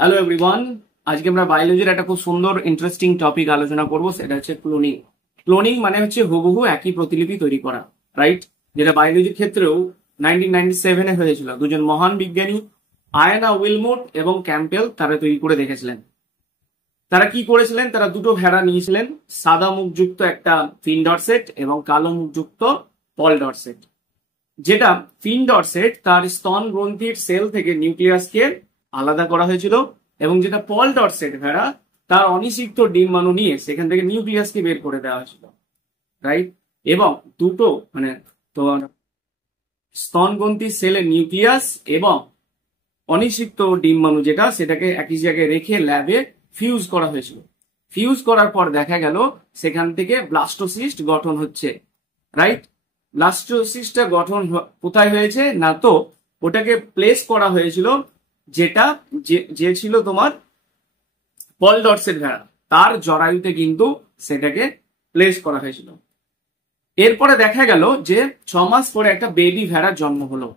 Hello everyone, আজকে আমরা বায়োলজির একটা খুব সুন্দর ইন্টারেস্টিং টপিক আলোচনা করব, সেটা হচ্ছে ক্লোনিং। ক্লোনিং মানে হচ্ছে হুবহু একই প্রতিলিপি তৈরি করা, রাইট? যেটা বায়োলজির ক্ষেত্রেও 1997-এ হয়েছিল। দুজন মহান বিজ্ঞানী আয়না উইলমোট এবং ক্যাম্পেল তারা তৈরি করে দেখেছিলেন। তারা কি করেছিলেন? তারা দুটো ভেড়া নিয়েছিলেন, সাদা মুখযুক্ত একটা ফিন ডরসেট এবং কালো মুখযুক্ত পল ডরসেট। যেটা ফিন ডরসেট তার স্তন গ্রন্থির সেল থেকে নিউক্লিয়াসকে আলাদা করা হয়েছিল, এবং যেটা পল ডরসেট ভেড়া তার অনিষিক্ত ডিম্বাণু নিয়ে সেখান থেকে নিউক্লিয়াসকে বের করে দেওয়া হয়েছিল, রাইট? এবং দুটো মানে তোমার স্তনগ্রন্থি সেলের নিউক্লিয়াস এবং অনিষিক্ত ডিম্বাণু যেটা সেটাকে একই জায়গায় রেখে ল্যাবে ফিউজ করা হয়েছিল। ফিউজ করার পর দেখা গেল সেখান থেকে ব্লাস্টোসিস্ট গঠন হচ্ছে, রাইট? ব্লাস্টোসিস্টটা গঠন কোথায় হয়েছে? না তো ওটাকে প্লেস করা হয়েছিল যেটা যে ছিল তোমার পল ডটসের ভেড়া, তার জরায়ুতে কিন্তু সেটাকে প্লেস করা হয়েছিল। এরপরে দেখা গেল যে 6 মাস পরে একটা বেবি ভেড়ার জন্ম হলো,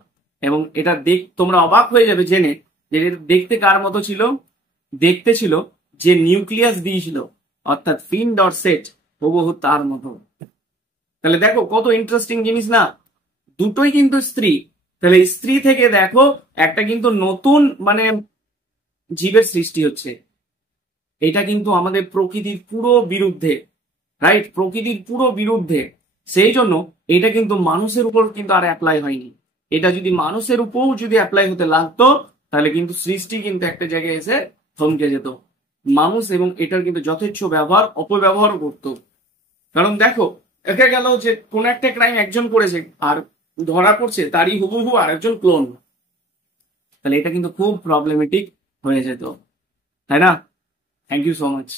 এবং এটা তোমরা অবাক হয়ে যাবে জেনে যে এটা দেখতে কার মতো ছিল। দেখতে ছিল যে নিউক্লিয়াস দিয়েছিল, অর্থাৎ ফিন ডরসেট হুবহু তার মতো। তাহলে দেখো কত ইন্টারেস্টিং জিনিস না, দুটোই কিন্তু স্ত্রী। তাহলে স্ত্রী থেকে দেখো একটা কিন্তু নতুন মানে জীবের সৃষ্টি হচ্ছে। এটা কিন্তু আমাদের প্রকৃতির পুরো বিরুদ্ধে, রাইট? প্রকৃতির পুরো বিরুদ্ধে। সেই জন্য এটা কিন্তু মানুষের উপর কিন্তু আর অ্যাপ্লাই হয়নি। এটা যদি মানুষের উপর যদি অ্যাপ্লাই হতে লাগতো তাহলে কিন্তু সৃষ্টি কিন্তু একটা জায়গায় এসে থমকে যেত। মানুষ এবং এটার কিন্তু যথেচ্ছ ব্যবহার অপব্যবহারও করতো। কারণ দেখো, দেখা গেল যে কোন একটা ক্রাইম একজন করেছে আর ধরা পড়ছে তারই হুবহু আর একজন ক্লোন, তাহলে এটা কিন্তু খুব প্রবলেমেটিক হয়ে যেত, তাই না? Thank you so much.